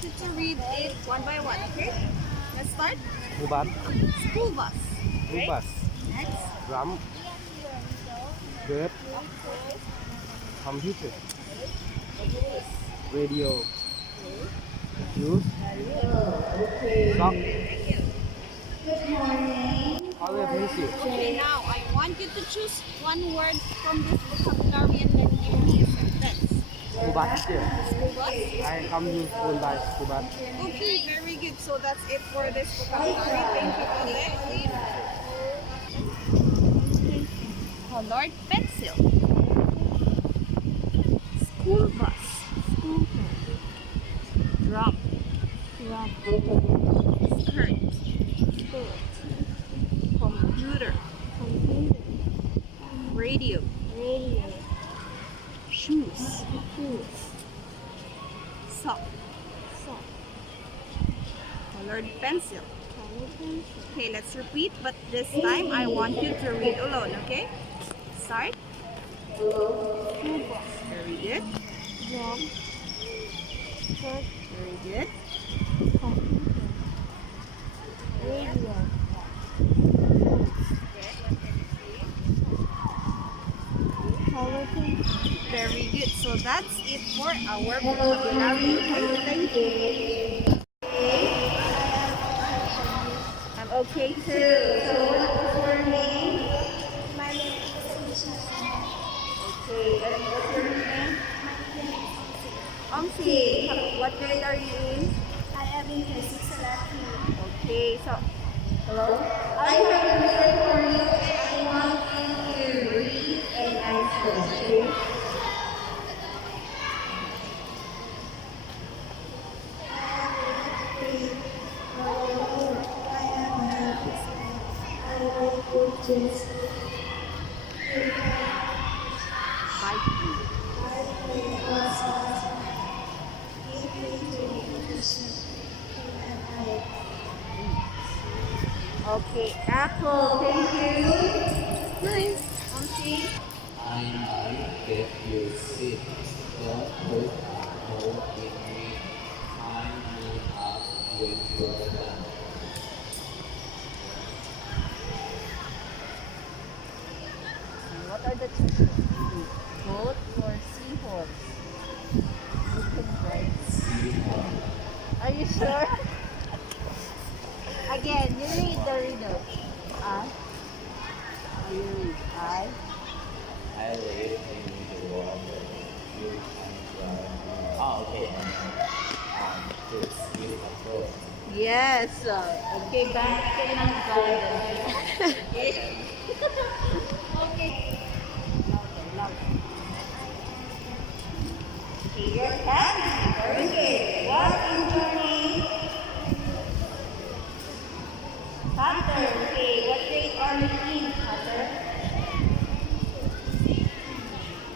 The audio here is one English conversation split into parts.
want you to read it one by one, okay? Let's start. School bus. School bus. School Okay. bus. Next. Drum. Bird. Computer. Radio. Shoes. Sock. Always music. Okay, now I want you to choose one word from this vocabulary and then give me a sentence. School bus teacher. School bus. I come to school by school bus. Okay, very good. So that's it for this vocabulary. Thank you, Ate. Colored pencil. School bus. School bus. Drum. Drum. Skirt. Skirt. Computer. Computer. Radio. Radio. Shoes. Shoes. Sock. Sock. Colored pencil. Colored pencil. Okay, let's repeat, but this time I want you to read alone, okay? Start. School bus. Very good. Drum. Skirt. Very good. Computer. Radio. Very good. So that's it for our vocabulary. Thank you. I'm okay too. So what's your name? My name is Tisha. Okay, and what's your name? Omsi. What grade are you in? I am in grade 6 Okay, so hello. I have a word for you and I want you to read and answer. Okay? Just Bite you. Okay, apple. Thank you. Nice. Omsi. I might get you sick. Don't put a hole in me. Tie me up when you're done. What are the choices? Goat or seahorse? You can write. Seahorse. Are you sure? Again, you read the riddle. You read. I live in the water. You can drive me. Oh, okay. This is a boat. Yes. Okay, back to the garden. Okay. Okay, your cat. Very good. What is your name? Hunter. Okay, what grade are you in, Hunter?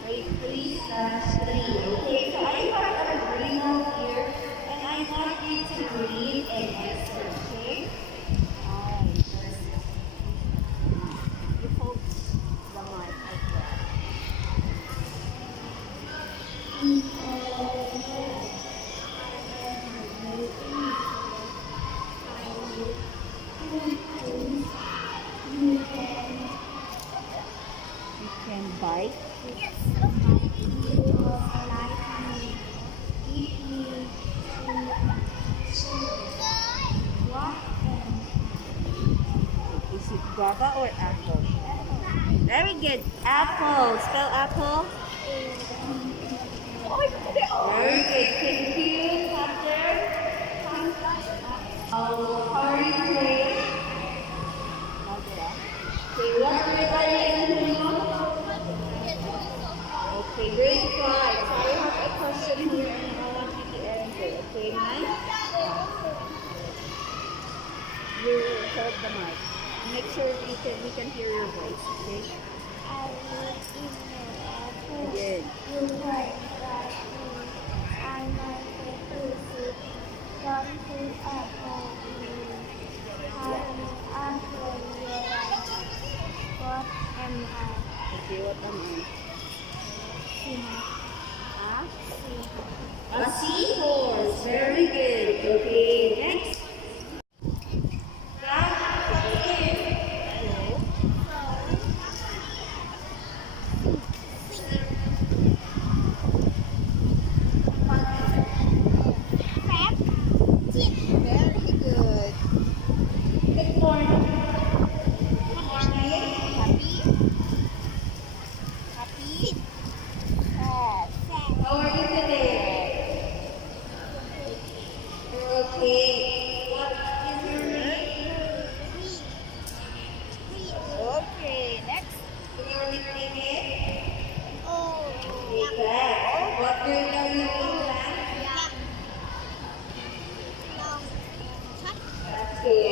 Grade 3/3. Okay, so I have a riddle here, and I want you to read and answer, okay? Alright, you hold the mic like that. You can bite. Is it guava or apple? Very good. Apple. Spell apple. Very good. Thank you, Hunter. How are you today? Okay, what grade are you in? Okay, grade 5. So I have a question here and I want you to answer. Okay, nice? You hold the mic. Make sure we can hear your voice, okay? I live in the apple. Good. You like that. I like the fruit. Don't put apple in. I am apple. What am I? Okay, what am I? Seahorse. Huh? A seahorse. Very good. Okay. What is your name? Okay, next. Your nickname is? Black. What grade are you in, Black? Okay.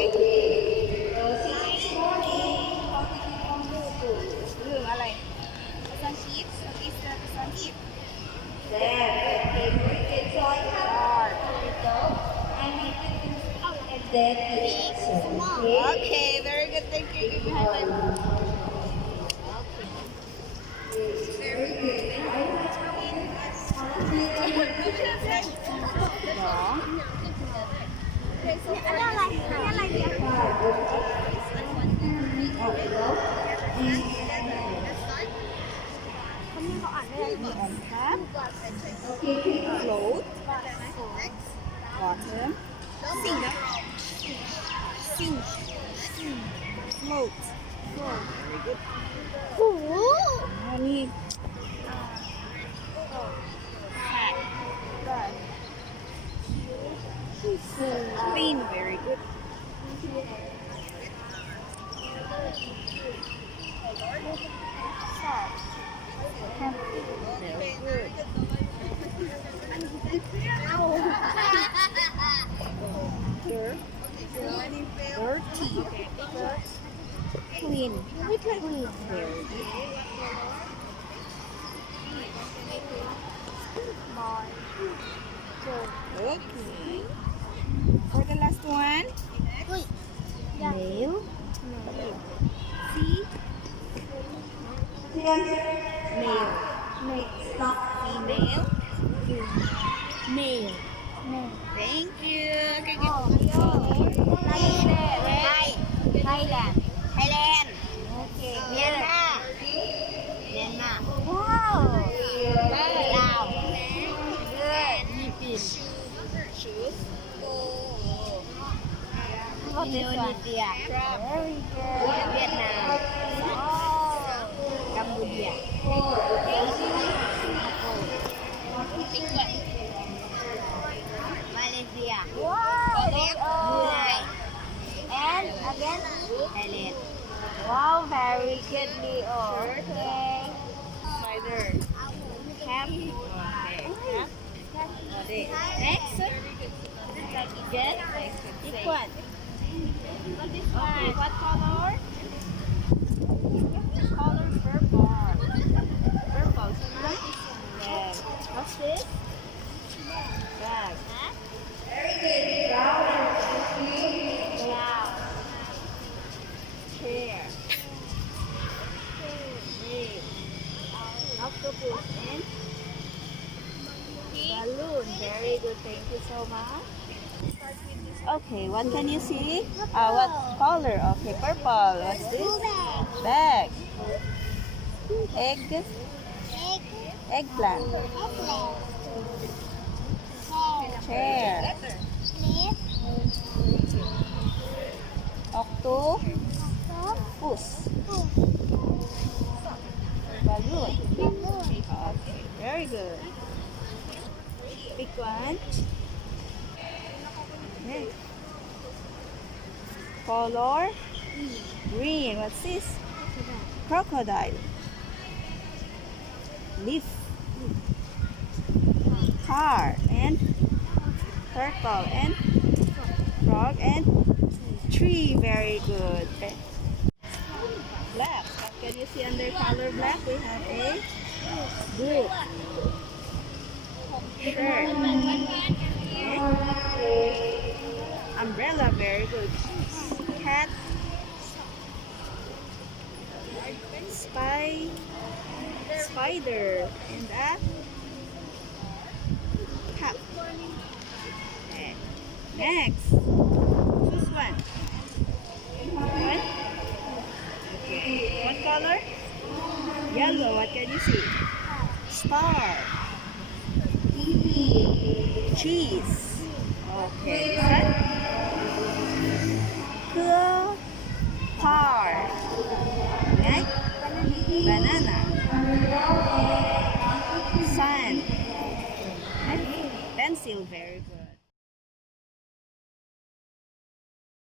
Since this morning, how did you come to school? เรื่องอะไรภาษาอังกฤษภาษาอังกฤษ Then, okay, very good. So I have turtle and I and then it's okay. Okay, very good. Thank you. Give me high five. Very good. Okay, Float. Bottom. Sink. Float. Very good. Money. Clean. Very good. Very good. Dirty. Clean. Very good. Okay. For the last one. Male. See? Male. stop. Female. Male. Thank you. Okay, good. Thailand. Thailand. Okay. Myanmar. Wow. Lao. Good. Philippines. Shoes. What is one? Indonesia. Very good. Vietnam. Oh. Cambodia. Malaysia. Wow. Brunei. And again. Thailand. Wow, very good, Leo. Okay. Spider. Cap. Okay. Cap. Okay. Next. Good. This one. Okay. What color? This color purple. Purple. Yeah. What's this? Black. Very good. Brown and Wow. Chair. Red. Octopus and balloon. Very good. Thank you so much. Okay, what can you see? What color? Okay, purple. What's this? Bag. Egg. Eggplant. Chair. Octopus. Balloon. Okay, very good. Big one. Okay. Color green. What's this? Crocodile. Leaf. Car and turtle and frog and tree. Very good. Black. What can you see under color black? We have a book. Shirt. Okay. Umbrella. Very good. Cat. Spider. And a cap. Okay. Next. This one. What? Okay. What color? Yellow. What can you see? Star. Cheese. Okay.